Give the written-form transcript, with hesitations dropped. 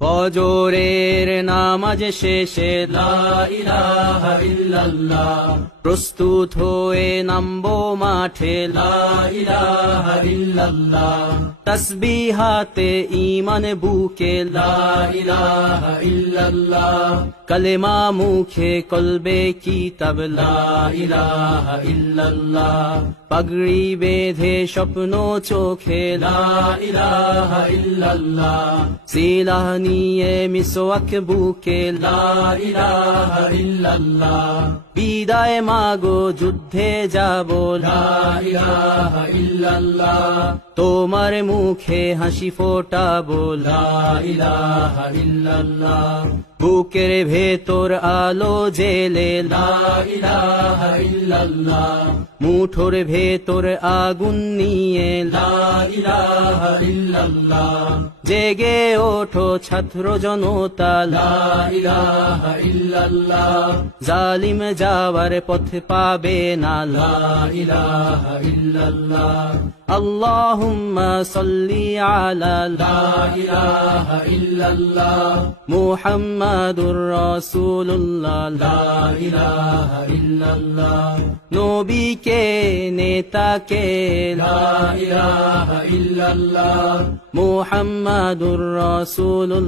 ফজরের নামাজ শেষে লা ইলাহা ইল্লাল্লাহ, প্রস্তুত হয়ে নামবো মাঠে লা ইলাহা ইল্লাল্লাহ, তাসবিহাতে ঈমান বুকে লা ইলাহা ইল্লাল্লাহ, কালেমা মুখে কলবে কিতাব লা ইলাহা ইল্লাল্লাহ, পাগড়ি বেঁধে স্বপ্ন চোখে লা ইলাহা ইল্লাল্লাহ, সিলাহ নিয়ে মিসওয়াক বুকে লা ইলাহা ইল্লাল্লাহ, বিদায় মাগো যুদ্ধে যাব লা ইলাহা ইল্লাল্লাহ, তোমার মুখে হাসি ফোটাবো লা ইলাহা ইল্লাল্লাহ, বুকের ভেতর আলো জেলে লা ইলাহা ইল্লাল্লাহ, মুঠোর ভেতর আগুন নিয়ে লা ইলাহা ইল্লাল্লাহ, জেগে ওঠো ছাত্র জনতা লা ইলাহা ইল্লাল্লাহ, জালিম যাওয়ার পথ পাবে না লা ইলাহা ইল্লাল্লাহ, আল্লাহুম্মা সাল্লি আলা লা ইলাহা ইল্লাল্লাহ, মুহাম্মাদুর রাসূলুল্লাহ লা ইলাহা ইল্লাল্লাহ, নবীকে নেতাকে লা ইলাহা ইল্লাল্লাহ, মুহাম্মাদুর রাসূলুল্লাহ।